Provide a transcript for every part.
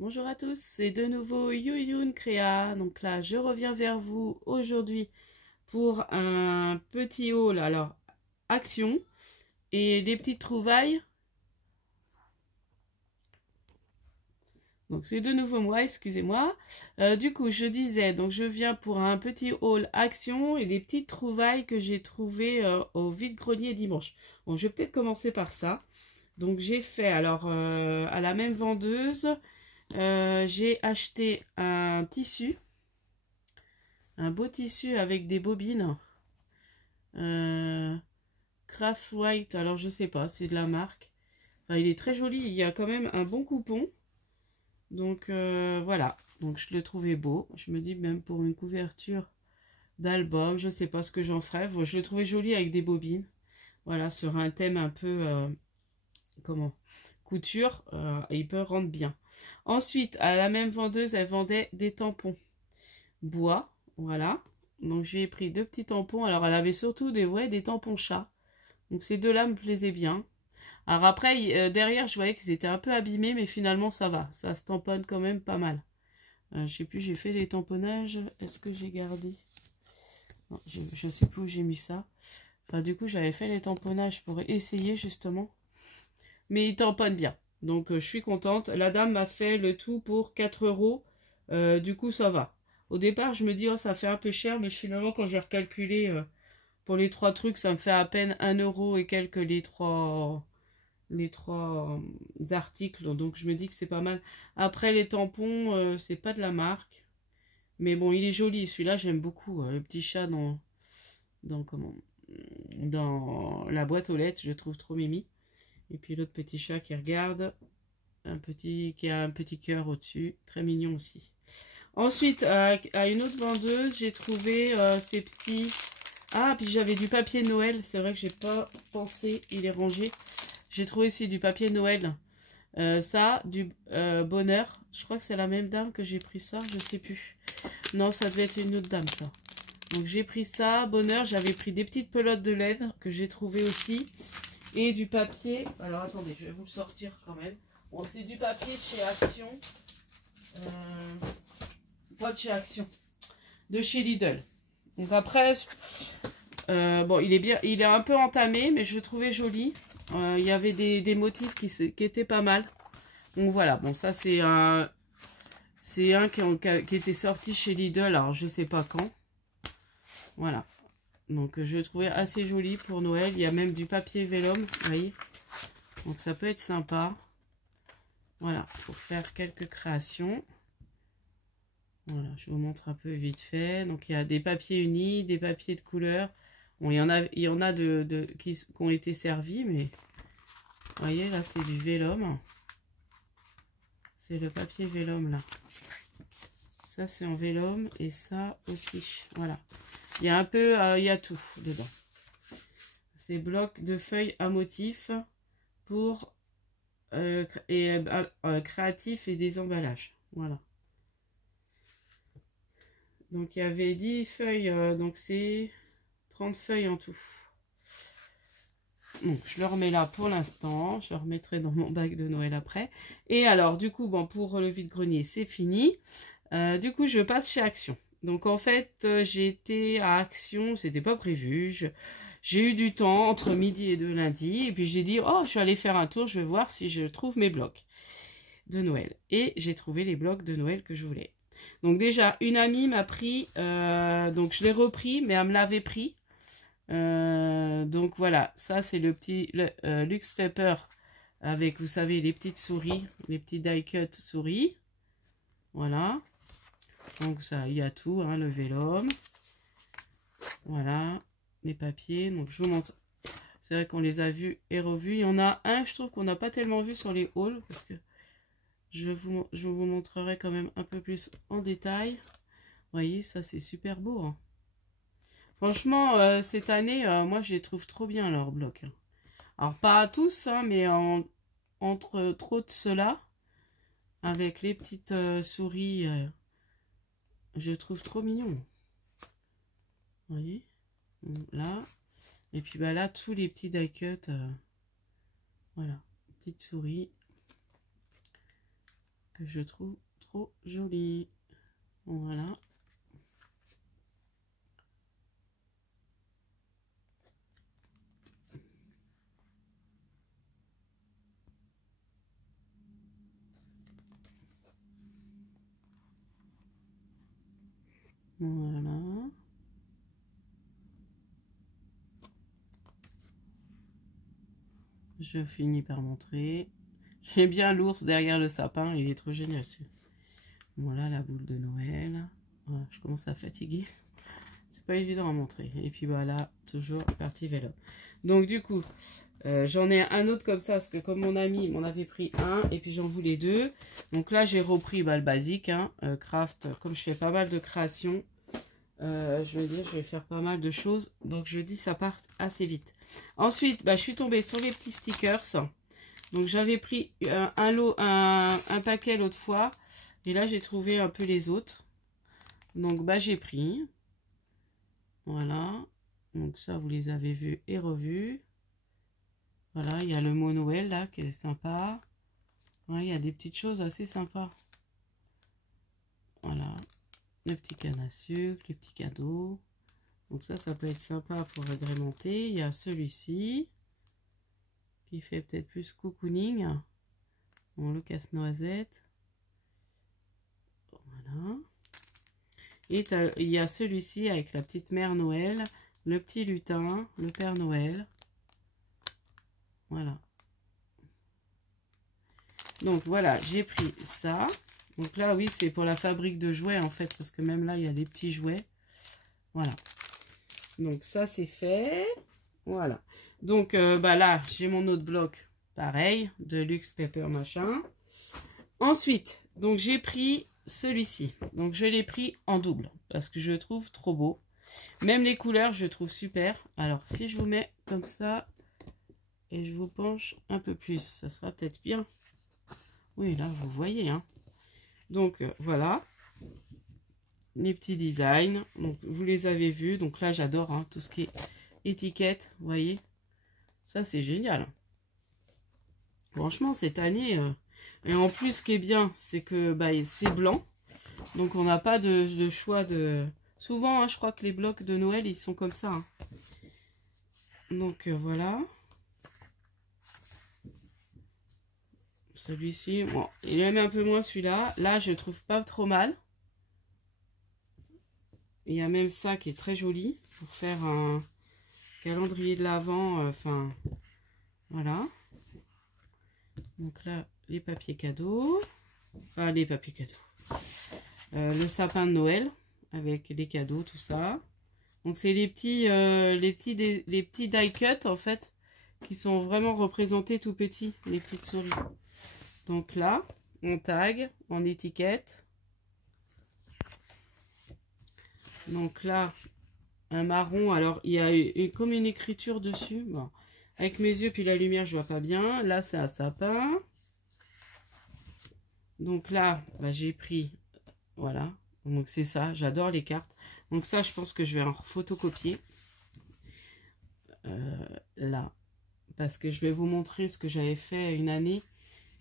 Bonjour à tous, c'est de nouveau Yuyun Créa. Donc là, je reviens vers vous aujourd'hui pour un petit haul. Alors, action et des petites trouvailles. Donc c'est de nouveau moi, excusez-moi. Du coup, je disais, donc je viens pour un petit haul action et des petites trouvailles que j'ai trouvées au vide-grenier dimanche. Bon, je vais peut-être commencer par ça. Donc j'ai fait, alors à la même vendeuse, j'ai acheté un tissu. Un beau tissu avec des bobines. Craft White, alors je sais pas, c'est de la marque. Enfin, il est très joli, il y a quand même un bon coupon. Donc voilà, donc je le trouvais beau. Je me dis même pour une couverture d'album, je sais pas ce que j'en ferais. Je le trouvais joli avec des bobines. Voilà, sur un thème un peu, comment, couture, il peut rendre bien. Ensuite, à la même vendeuse, elle vendait des tampons bois, voilà. Donc j'ai pris deux petits tampons. Alors elle avait surtout des tampons chat. Donc ces deux-là me plaisaient bien. Alors après, derrière, je voyais qu'ils étaient un peu abîmés, mais finalement ça va. Ça se tamponne quand même pas mal. Je sais plus, j'ai fait les tamponnages. Est-ce que j'ai gardé? Non, je sais plus où j'ai mis ça. Enfin, du coup, j'avais fait les tamponnages pour essayer justement. Mais ils tamponnent bien. Donc je suis contente. La dame m'a fait le tout pour 4 euros. Du coup, ça va. Au départ, je me dis, oh, ça fait un peu cher, mais finalement, quand j'ai recalculé pour les trois trucs, ça me fait à peine 1 euro et quelques les trois articles. Donc, je me dis que c'est pas mal. Après, les tampons, c'est pas de la marque. Mais bon, il est joli. Celui-là, j'aime beaucoup. Le petit chat comment, dans la boîte aux lettres, je le trouve trop mimi. Et puis l'autre petit chat qui regarde, qui a un petit cœur au-dessus. Très mignon aussi. Ensuite, à une autre vendeuse, j'ai trouvé ces petits... Ah, puis j'avais du papier Noël. C'est vrai que j'ai pas pensé, il est rangé. J'ai trouvé aussi du papier Noël. Ça, du bonheur. Je crois que c'est la même dame que j'ai pris ça, je sais plus. Non, ça devait être une autre dame, ça. Donc j'ai pris ça, bonheur. J'avais pris des petites pelotes de laine que j'ai trouvé aussi. Et du papier. Alors attendez, je vais vous le sortir quand même. Bon, c'est du papier de chez Action. Pas de chez Action. De chez Lidl. Donc après, bon, il est bien, il est un peu entamé, mais je le trouvais joli. Il y avait des motifs qui étaient pas mal. Donc voilà, bon, ça c'est un qui était sorti chez Lidl, alors je sais pas quand. Voilà. Donc je le trouvais assez joli pour Noël. Il y a même du papier vélum, vous voyez. Donc ça peut être sympa. Voilà, pour faire quelques créations. Voilà, je vous montre un peu vite fait. Donc il y a des papiers unis, des papiers de couleur. Bon, il y en a qui ont été servis, mais vous voyez, là c'est du vélum. C'est le papier vélum là. Ça c'est en vélum et ça aussi. Voilà. Il y a un peu, il y a tout dedans. C'est blocs de feuilles à motifs pour créatifs et des emballages. Voilà. Donc il y avait 10 feuilles, donc c'est 30 feuilles en tout. Donc je le remets là pour l'instant, je le remettrai dans mon bac de Noël après. Et alors du coup, bon, pour le vide-grenier c'est fini. Du coup je passe chez Action. Donc en fait j'ai été à Action, c'était pas prévu. J'ai eu du temps entre midi et de lundi. Et puis j'ai dit, oh je vais aller faire un tour, je vais voir si je trouve mes blocs de Noël. Et j'ai trouvé les blocs de Noël que je voulais. Donc déjà une amie m'a pris, donc je l'ai repris mais elle me l'avait pris. Donc voilà, ça c'est le petit Luxe Pepper avec, vous savez, les petites souris, les petits die cut souris. Voilà. Donc ça, il y a tout, hein, le vélum. Voilà, les papiers. Donc je vous montre. C'est vrai qu'on les a vus et revus. Il y en a un, je trouve qu'on n'a pas tellement vu sur les hauls parce que je vous montrerai quand même un peu plus en détail. Vous voyez, ça c'est super beau, hein. Franchement, cette année, moi, je les trouve trop bien, leurs blocs. Alors, pas à tous, hein, mais entre trop de ceux-là, avec les petites souris, je trouve trop mignon. Vous voyez? Là. Et puis, bah, là, tous les petits die cut. Voilà. Petites souris. que je trouve trop joli. Voilà. Voilà. Je finis par montrer. J'aime bien l'ours derrière le sapin, il est trop génial. Voilà la boule de Noël. Voilà, je commence à fatiguer. C'est pas évident à montrer. Et puis voilà, toujours partie vélo. Donc du coup, j'en ai un autre comme ça, parce que comme mon ami m'en avait pris un, et puis j'en voulais deux. Donc là, j'ai repris le basique, hein, craft, comme je fais pas mal de créations. Je veux dire, je vais faire pas mal de choses. Donc je dis, ça part assez vite. Ensuite, je suis tombée sur les petits stickers. Donc j'avais pris un paquet l'autre fois. Et là, j'ai trouvé un peu les autres. Donc j'ai pris. Voilà. Donc ça, vous les avez vus et revus. Voilà, il y a le mot Noël là qui est sympa. Ouais, il y a des petites choses assez sympas. Voilà. Le petit canne à sucre, les petits cadeaux. Donc ça peut être sympa pour agrémenter. Il y a celui-ci qui fait peut-être plus cocooning. Bon, le casse-noisette. Voilà. Et il y a celui-ci avec la petite mère Noël, le petit lutin, le Père Noël. Voilà. Donc voilà, j'ai pris ça. Donc là, oui, c'est pour la fabrique de jouets en fait, parce que même là, il y a des petits jouets. Voilà. Donc ça, c'est fait. Voilà. Donc là, j'ai mon autre bloc, pareil, de luxe pepper machin. Ensuite, donc j'ai pris celui-ci. Donc je l'ai pris en double, parce que je le trouve trop beau. Même les couleurs, je trouve super. Alors, si je vous mets comme ça, et je vous penche un peu plus, ça sera peut-être bien. Oui, là, vous voyez, hein. Donc, voilà. Les petits designs. Donc, vous les avez vus. Donc là, j'adore hein, tout ce qui est étiquette. Vous voyez. Ça, c'est génial. Franchement, cette année... Et en plus, ce qui est bien, c'est que c'est blanc. Donc, on n'a pas de choix de... Souvent, hein, je crois que les blocs de Noël, ils sont comme ça. Hein. Donc, voilà. Celui-ci, bon, il aime un peu moins celui-là. Là, je trouve pas trop mal. Il y a même ça qui est très joli pour faire un calendrier de l'Avent. Enfin, voilà. Donc là, les papiers cadeaux. Enfin, les papiers cadeaux. Le sapin de Noël avec les cadeaux, tout ça. Donc, c'est les petits die cut en fait qui sont vraiment représentés tout petits, les petites souris. Donc là, on tag, on étiquette. Donc là, un marron. Alors, il y a comme une écriture dessus. Bon, avec mes yeux puis la lumière, je vois pas bien. Là, c'est un sapin. Donc là, j'ai pris... Voilà. Donc c'est ça. J'adore les cartes. Donc ça, je pense que je vais en photocopier. Là. Parce que je vais vous montrer ce que j'avais fait une année.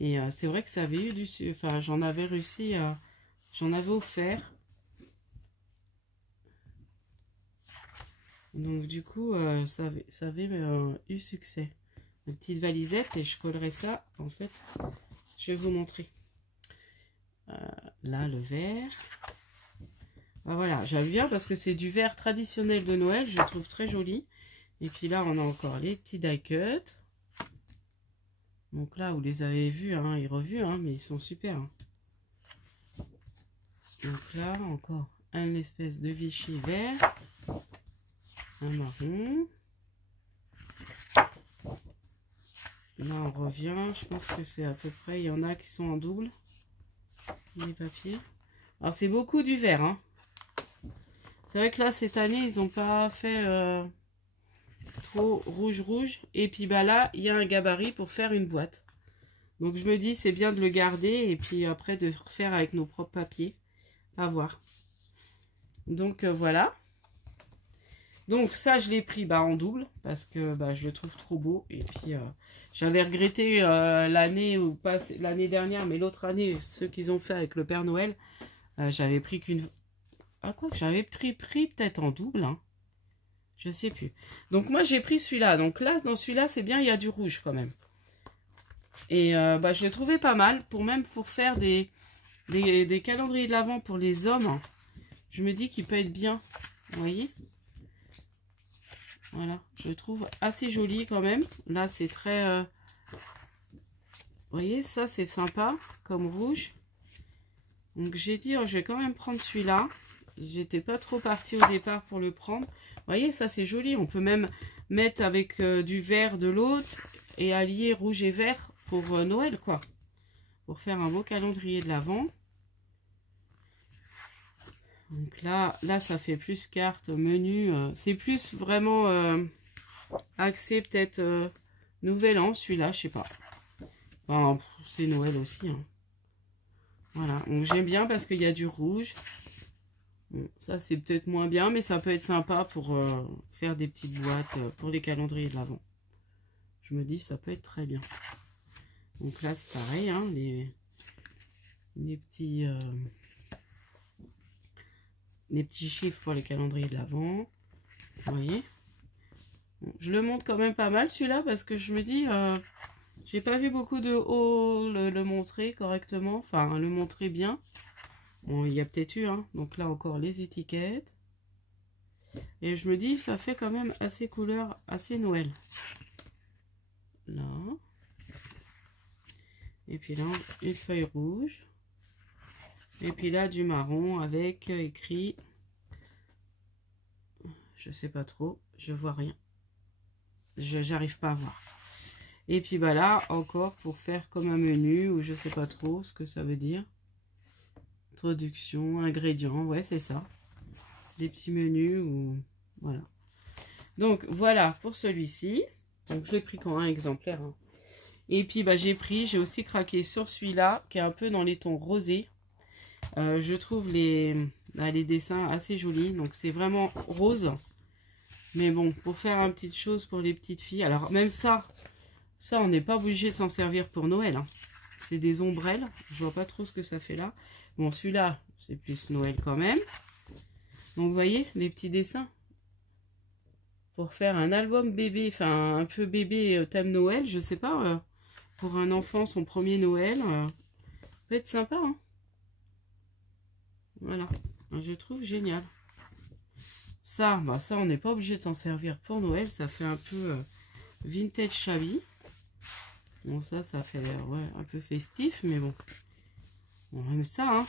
Et c'est vrai que ça avait eu du... Enfin, j'en avais réussi à... J'en avais offert. Donc du coup, ça avait eu succès. Une petite valisette et je collerai ça. En fait, je vais vous montrer. Là, le vert. Voilà, j'aime bien parce que c'est du vert traditionnel de Noël. Je le trouve très joli. Et puis là, on a encore les petits die cut. Donc là, vous les avez vus hein, et revus, hein, mais ils sont super. Hein. Donc là, encore une espèce de Vichy vert. Un marron. Là, on revient. Je pense que c'est à peu près... Il y en a qui sont en double. Les papiers. Alors, c'est beaucoup du vert. Hein. C'est vrai que là, cette année, ils n'ont pas fait trop rouge. Et puis, là, il y a un gabarit pour faire une boîte. Donc, je me dis, c'est bien de le garder. Et puis, après, de refaire avec nos propres papiers. À voir. Donc, voilà. Donc ça, je l'ai pris en double parce que je le trouve trop beau. Et puis, j'avais regretté l'année, ou pas l'année dernière, mais l'autre année, ce qu'ils ont fait avec le Père Noël. J'avais pris qu'une... Ah quoi, que j'avais pris peut-être en double, hein. Je sais plus. Donc moi, j'ai pris celui-là. Donc là, dans celui-là, c'est bien, il y a du rouge quand même. Et je l'ai trouvé pas mal, pour faire des calendriers de l'Avent pour les hommes. Je me dis qu'il peut être bien, vous voyez. Voilà, je le trouve assez joli quand même. Là, c'est très... Vous voyez, ça, c'est sympa, comme rouge. Donc, j'ai dit, je vais quand même prendre celui-là. J'étais pas trop partie au départ pour le prendre. Vous voyez, ça, c'est joli. On peut même mettre avec du vert de l'autre et allier rouge et vert pour Noël, quoi. Pour faire un beau calendrier de l'Avent. Donc là, ça fait plus carte, menu. C'est plus vraiment axé peut-être Nouvel An, celui-là, je sais pas. Enfin, c'est Noël aussi. Hein. Voilà, donc j'aime bien parce qu'il y a du rouge. Bon, ça, c'est peut-être moins bien, mais ça peut être sympa pour faire des petites boîtes pour les calendriers de l'Avent. Je me dis, ça peut être très bien. Donc là, c'est pareil, hein, les petits chiffres pour les calendriers de l'Avent. Vous voyez, bon, je le montre quand même pas mal celui-là parce que je me dis, j'ai pas vu beaucoup de hauts le montrer correctement, enfin le montrer bien. Bon, il y a peut-être eu, hein. Donc là encore les étiquettes. Et je me dis, ça fait quand même assez couleur, assez Noël. Là. Et puis là, une feuille rouge. Et puis là, du marron avec écrit... Je sais pas trop, je vois rien. J'arrive pas à voir. Et puis là, encore pour faire comme un menu, ou je sais pas trop ce que ça veut dire. Introduction, ingrédients, ouais, c'est ça. Des petits menus, ou... Voilà. Donc, voilà pour celui-ci. Donc, je l'ai pris quand un exemplaire. Hein. Et puis, j'ai aussi craqué sur celui-là, qui est un peu dans les tons rosés. Je trouve les dessins assez jolis. Donc, c'est vraiment rose. Mais bon, pour faire une petite chose pour les petites filles. Alors, même ça, on n'est pas obligé de s'en servir pour Noël. Hein. C'est des ombrelles. Je vois pas trop ce que ça fait là. Bon, celui-là, c'est plus Noël quand même. Donc, vous voyez, les petits dessins. Pour faire un album bébé, enfin, un peu bébé thème Noël, je sais pas. Pour un enfant, son premier Noël. Peut être sympa, hein. Voilà. Je trouve génial. Ça, ça, on n'est pas obligé de s'en servir pour Noël. Ça fait un peu vintage shabby. Bon, ça fait un peu festif, mais bon. On aime ça, hein.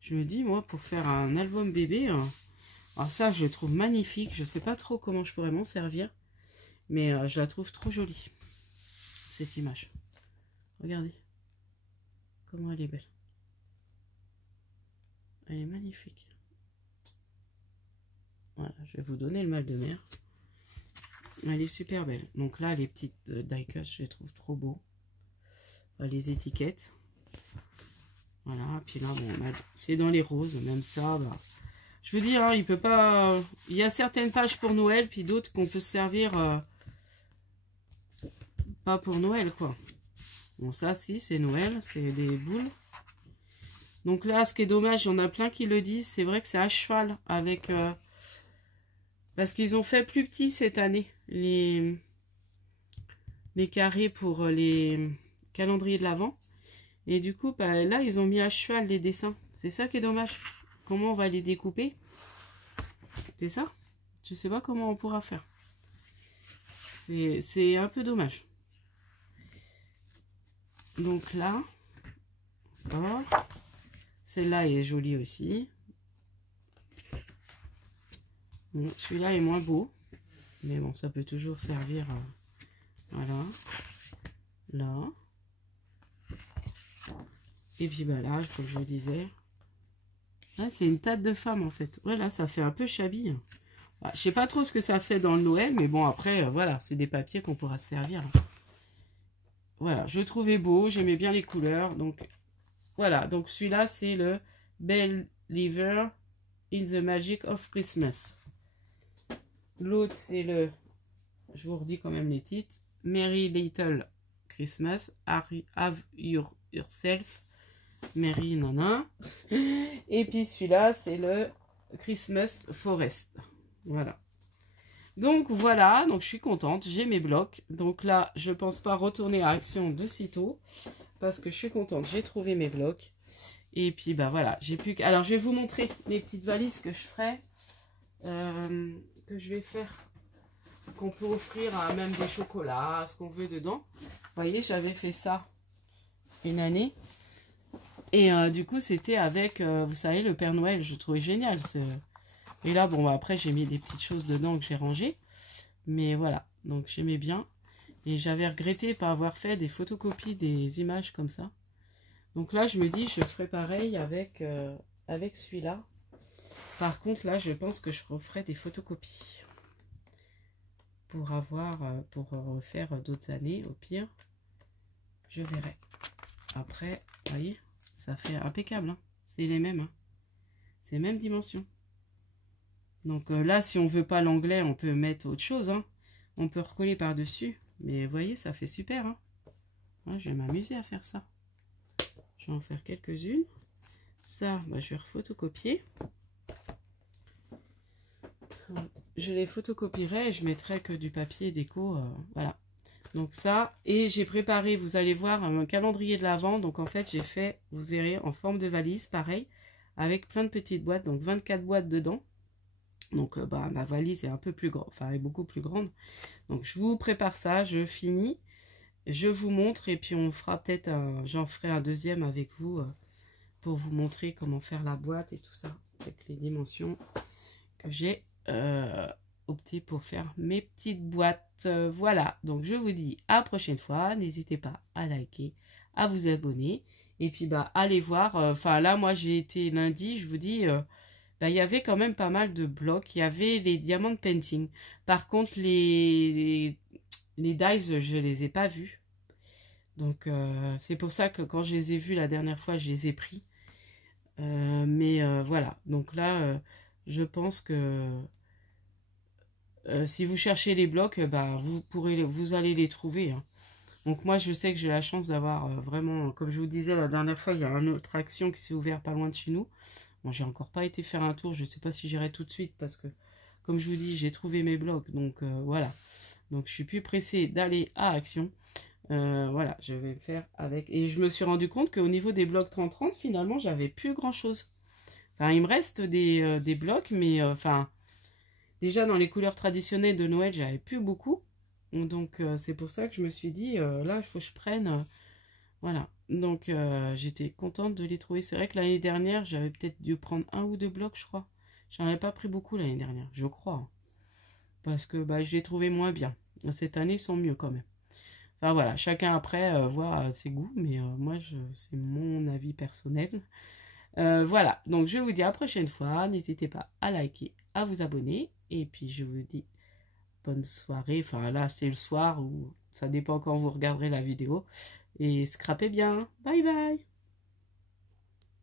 Je me dis, moi, pour faire un album bébé, alors ça, je le trouve magnifique. Je sais pas trop comment je pourrais m'en servir, mais je la trouve trop jolie, cette image. Regardez comment elle est belle. Elle est magnifique. Voilà, je vais vous donner le mal de mer. Elle est super belle. Donc là, les petites die-cut, je les trouve trop beaux. Les étiquettes. Voilà, puis là, bon, c'est dans les roses, même ça, je veux dire, hein, il peut pas... Il y a certaines pages pour Noël, puis d'autres qu'on peut se servir pas pour Noël, quoi. Bon, ça, si, c'est Noël, c'est des boules. Donc là, ce qui est dommage, il y en a plein qui le disent, c'est vrai que c'est à cheval avec... parce qu'ils ont fait plus petit cette année, les carrés pour les calendriers de l'Avent. Et du coup, là, ils ont mis à cheval les dessins. C'est ça qui est dommage. Comment on va les découper? C'est ça? Je sais pas comment on pourra faire. C'est un peu dommage. Donc là, oh, celle-là est jolie aussi. Bon, celui-là est moins beau. Mais bon, ça peut toujours servir. Voilà. Là. Et puis là, comme je vous disais, là c'est une tête de femme en fait. Ouais, là ça fait un peu shabby. Je sais pas trop ce que ça fait dans le Noël, mais bon après, voilà, c'est des papiers qu'on pourra se servir. Voilà, je le trouvais beau, j'aimais bien les couleurs. Donc voilà, donc celui-là c'est le Believer in the Magic of Christmas. L'autre, c'est le... Je vous redis quand même les titres. Merry Little Christmas. Have Yourself. Merry Nana. Et puis celui-là, c'est le Christmas Forest. Voilà. Donc voilà, donc je suis contente, j'ai mes blocs. Donc là, je pense pas retourner à Action de sitôt. Parce que je suis contente, j'ai trouvé mes blocs. Et puis bah voilà, j'ai plus que... Alors je vais vous montrer les petites valises que je ferai. Que je vais faire. Qu'on peut offrir à même des chocolats, ce qu'on veut dedans. Vous voyez, j'avais fait ça une année. Et du coup, c'était avec, vous savez, le Père Noël. Je trouvais génial. Et là, bon, après, j'ai mis des petites choses dedans que j'ai rangées. Mais voilà, donc j'aimais bien. Et j'avais regretté de ne pas avoir fait des photocopies des images comme ça. Donc là, je me dis, je ferai pareil avec, avec celui-là. Par contre, là, je pense que je referai des photocopies. Pour avoir, pour refaire d'autres années, au pire. Je verrai. Après, vous voyez, ça fait impeccable. Hein. C'est les mêmes. Hein. C'est les mêmes dimensions. Donc là, si on veut pas l'anglais, on peut mettre autre chose. Hein. On peut recoller par-dessus. Mais vous voyez, ça fait super. Hein. Moi, je vais m'amuser à faire ça. Je vais en faire quelques-unes. Ça, bah, je vais refotocopier. Je les photocopierai et je mettrai que du papier déco. Voilà. Donc ça, et j'ai préparé, vous allez voir, un calendrier de l'Avent. Donc en fait, j'ai fait, vous verrez, en forme de valise, pareil, avec plein de petites boîtes, donc 24 boîtes dedans. Donc bah, ma valise est un peu plus grande, enfin, elle est beaucoup plus grande. Donc je vous prépare ça, je finis, je vous montre, et puis on fera peut-être, j'en ferai un deuxième avec vous, pour vous montrer comment faire la boîte et tout ça, avec les dimensions que j'ai opté pour faire mes petites boîtes. Voilà, donc je vous dis à la prochaine fois. N'hésitez pas à liker, à vous abonner. Et puis bah allez voir. Enfin là, moi j'ai été lundi, je vous dis, bah, il y avait quand même pas mal de blocs. Il y avait les diamant painting. Par contre, les dies, je les ai pas vus. Donc c'est pour ça que quand je les ai vus la dernière fois, je les ai pris. Mais voilà, donc là, je pense que si vous cherchez les blocs, bah, vous allez les trouver. Hein. Donc moi, je sais que j'ai la chance d'avoir vraiment, comme je vous disais la dernière fois, il y a une autre action qui s'est ouverte pas loin de chez nous. Bon, j'ai encore pas été faire un tour, je ne sais pas si j'irai tout de suite parce que, comme je vous dis, j'ai trouvé mes blocs. Donc voilà, donc je suis plus pressée d'aller à Action. Voilà, je vais faire avec. Et je me suis rendu compte qu'au niveau des blocs 30-30, finalement, j'avais plus grand-chose. Enfin, il me reste des blocs, mais enfin... Déjà, dans les couleurs traditionnelles de Noël, j'avais plus beaucoup. Donc, c'est pour ça que je me suis dit, là, il faut que je prenne. Voilà. Donc, j'étais contente de les trouver. C'est vrai que l'année dernière, j'avais peut-être dû prendre un ou deux blocs, je crois. J'en avais pas pris beaucoup l'année dernière, je crois. Parce que bah, je les trouvais moins bien. Cette année, ils sont mieux quand même. Enfin, voilà. Chacun après voit ses goûts. Mais moi, c'est mon avis personnel. Voilà. Donc, je vous dis à la prochaine fois. N'hésitez pas à liker, à vous abonner. Et puis je vous dis bonne soirée. Enfin là c'est le soir ou ça dépend quand vous regarderez la vidéo. Et scrapez bien. Bye bye.